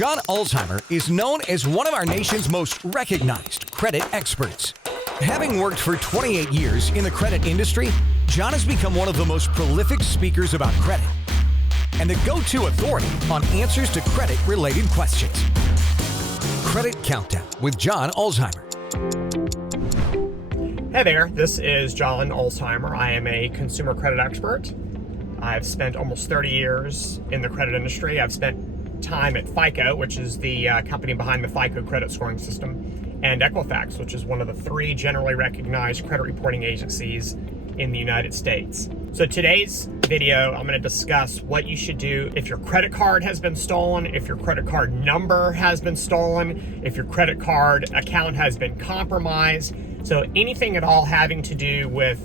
John Ulzheimer is known as one of our nation's most recognized credit experts. Having worked for 28 years in the credit industry, John has become one of the most prolific speakers about credit and the go-to authority on answers to credit-related questions. Credit Countdown with John Ulzheimer. Hey there, this is John Ulzheimer. I am a consumer credit expert. I've spent almost 30 years in the credit industry. I've spent time at FICO, which is the company behind the FICO credit scoring system, and Equifax, which is one of the 3 generally recognized credit reporting agencies in the United States. So today's video, I'm going to discuss what you should do if your credit card has been stolen, if your credit card number has been stolen, if your credit card account has been compromised. So anything at all having to do with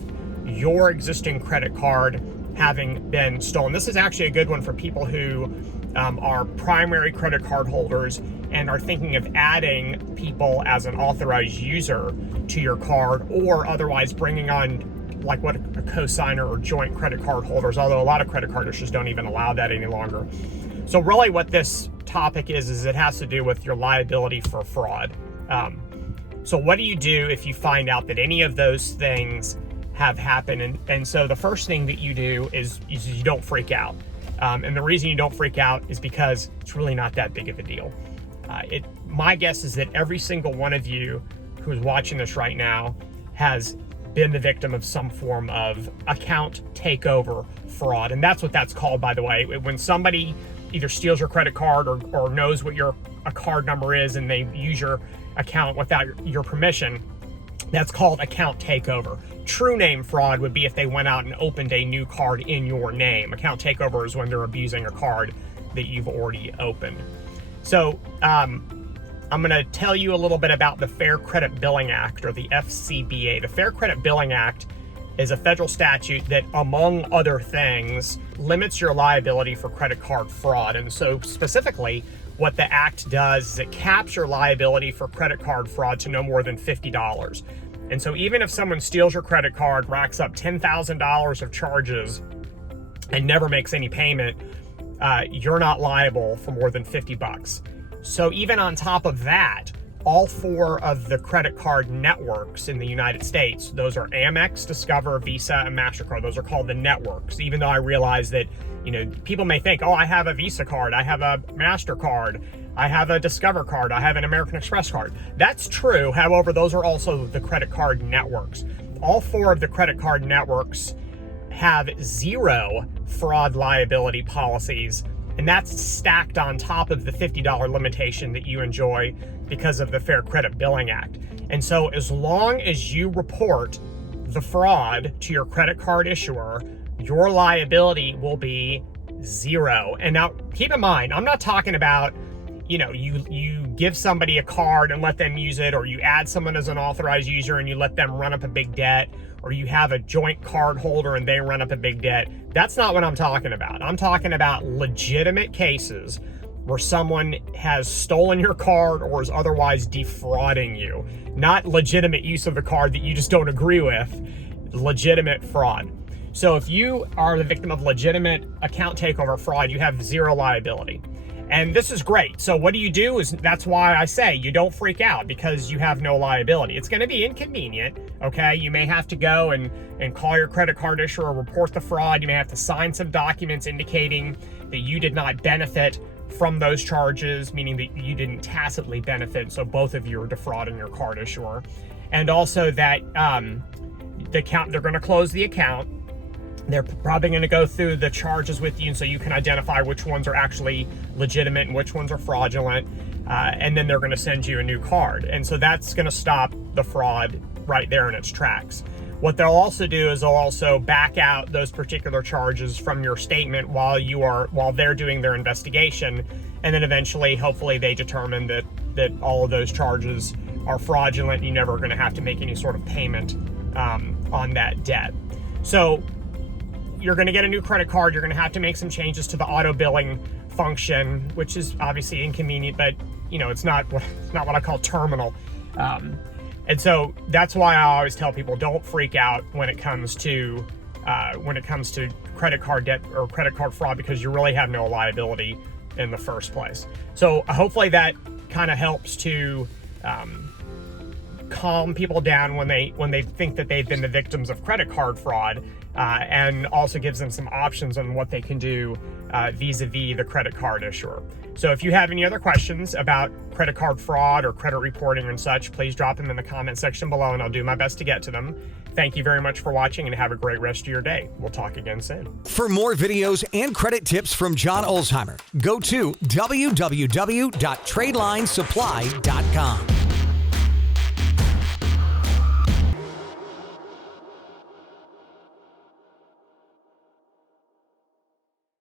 your existing credit card having been stolen. This is actually a good one for people who are primary credit card holders and are thinking of adding people as an authorized user to your card, or otherwise bringing on like what a cosigner or joint credit card holders, although a lot of credit card issuers don't even allow that any longer. So really what this topic is it has to do with your liability for fraud. So what do you do if you find out that any of those things have happened? And so the first thing that you do is you don't freak out. And the reason you don't freak out is because it's really not that big of a deal. My guess is that every single one of you who is watching this right now has been the victim of some form of account takeover fraud. And that's what that's called, by the way. When somebody either steals your credit card or knows what your card number is and they use your account without your permission, that's called account takeover. True name fraud would be if they went out and opened a new card in your name. Account takeover is when they're abusing a card that you've already opened. So I'm going to tell you a little bit about the Fair Credit Billing Act, or the FCBA. The Fair Credit Billing Act is a federal statute that, among other things, limits your liability for credit card fraud. And so specifically, what the act does is it caps your liability for credit card fraud to no more than $50. And so even if someone steals your credit card, racks up $10,000 of charges, and never makes any payment, you're not liable for more than $50. So even on top of that, all 4 of the credit card networks in the United States, those are Amex, Discover, Visa, and MasterCard. Those are called the networks, even though I realize that, people may think, oh, I have a Visa card, I have a MasterCard, I have a Discover card, I have an American Express card. That's true. However, those are also the credit card networks. All 4 of the credit card networks have 0 fraud liability policies, and that's stacked on top of the $50 limitation that you enjoy because of the Fair Credit Billing Act. And so as long as you report the fraud to your credit card issuer, your liability will be 0. And now keep in mind, I'm not talking about, you give somebody a card and let them use it, or you add someone as an authorized user and you let them run up a big debt, or you have a joint card holder and they run up a big debt. That's not what I'm talking about. I'm talking about legitimate cases where someone has stolen your card or is otherwise defrauding you. Not legitimate use of a card that you just don't agree with, legitimate fraud. So if you are the victim of legitimate account takeover fraud, you have 0 liability. And this is great. So what do you do is, that's why I say you don't freak out, because you have no liability. It's going to be inconvenient, okay? You may have to go and call your credit card issuer, report the fraud. You may have to sign some documents indicating that you did not benefit from those charges, meaning that you didn't tacitly benefit. So both of you are defrauding your card issuer. And also that they're going to close the account. They're probably going to go through the charges with you, so you can identify which ones are actually legitimate and which ones are fraudulent. And then they're going to send you a new card. And so that's going to stop the fraud right there in its tracks. What they'll also do is they'll also back out those particular charges from your statement while they're doing their investigation. And then eventually, hopefully, they determine that all of those charges are fraudulent. You're never going to have to make any sort of payment on that debt. So you're going to get a new credit card. You're going to have to make some changes to the auto billing function, which is obviously inconvenient, but it's not what I call terminal. And so that's why I always tell people, don't freak out when it comes to credit card debt or credit card fraud, because you really have no liability in the first place. So hopefully that kind of helps to calm people down when they think that they've been the victims of credit card fraud, and also gives them some options on what they can do vis-a-vis the credit card issuer. So if you have any other questions about credit card fraud or credit reporting and such, please drop them in the comment section below and I'll do my best to get to them. Thank you very much for watching and have a great rest of your day. We'll talk again soon. For more videos and credit tips from John Ulzheimer, go to www.tradelinesupply.com.